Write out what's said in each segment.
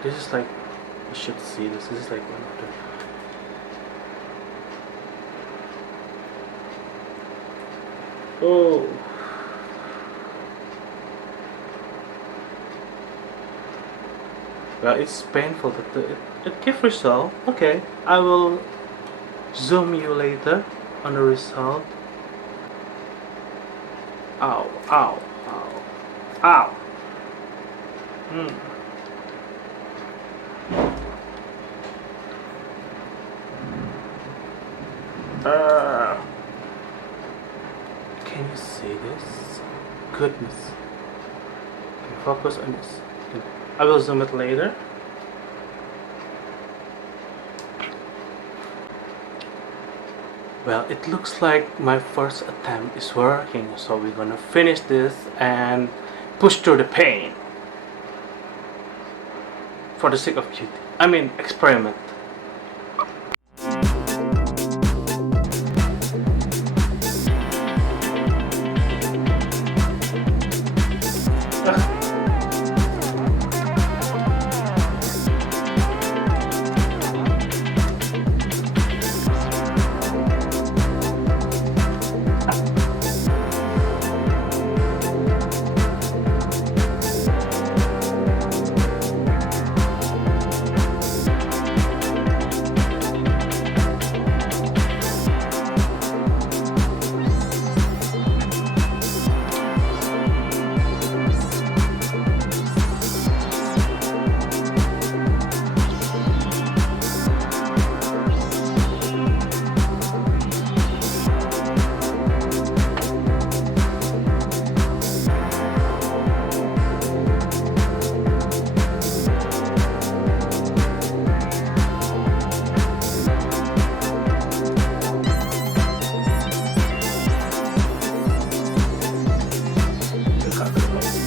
This is like, you should see this. This is like one of the. Oh. Well, it's painful, but it gives result. Okay, I will zoom you later on the result. Ow, ow, ow, ow. Can you see this? Goodness. Can you focus on this? I will zoom it later. Well, it looks like my first attempt is working, so we're gonna finish this and push through the pain for the sake of beauty. I mean, experiment.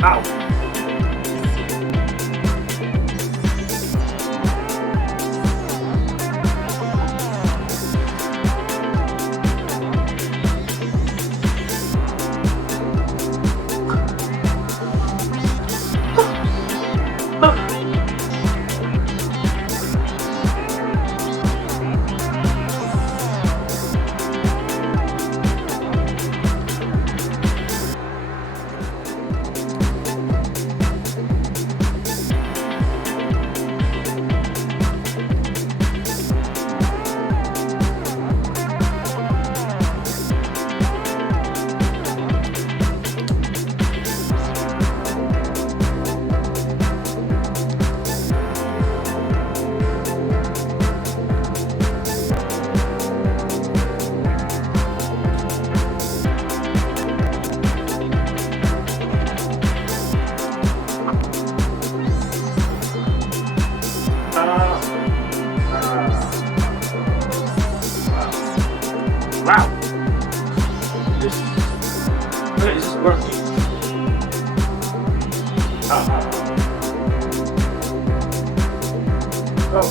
Ow! Wow! This is working. Oh.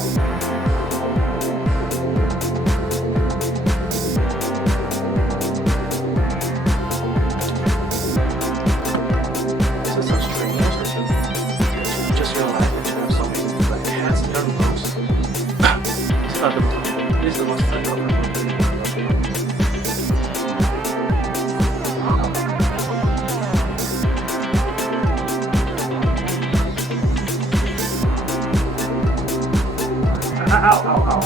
This is so strange that you just realize that you have so many blackheads in your nose. It's not the this is the most uncomfortable. Ow, ow, ow.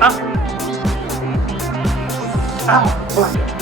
Ah. Ow. Oh.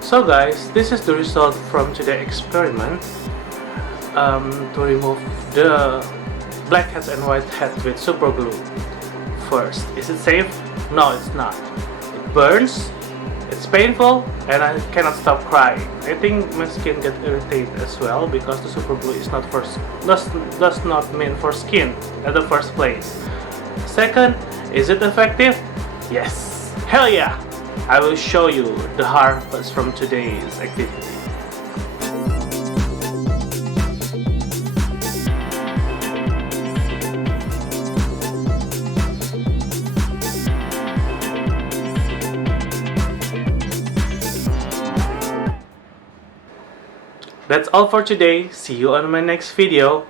So guys, this is the result from today's experiment to remove the blackheads and whiteheads with Superglue. First, is it safe? No, it's not. It burns It's painful and I cannot stop crying. I think my skin gets irritated as well because the super glue is not for does not mean for skin at the first place. Second, is it effective? Yes. Hell yeah! I will show you the harvest from today's activity. That's all for today. See you on my next video.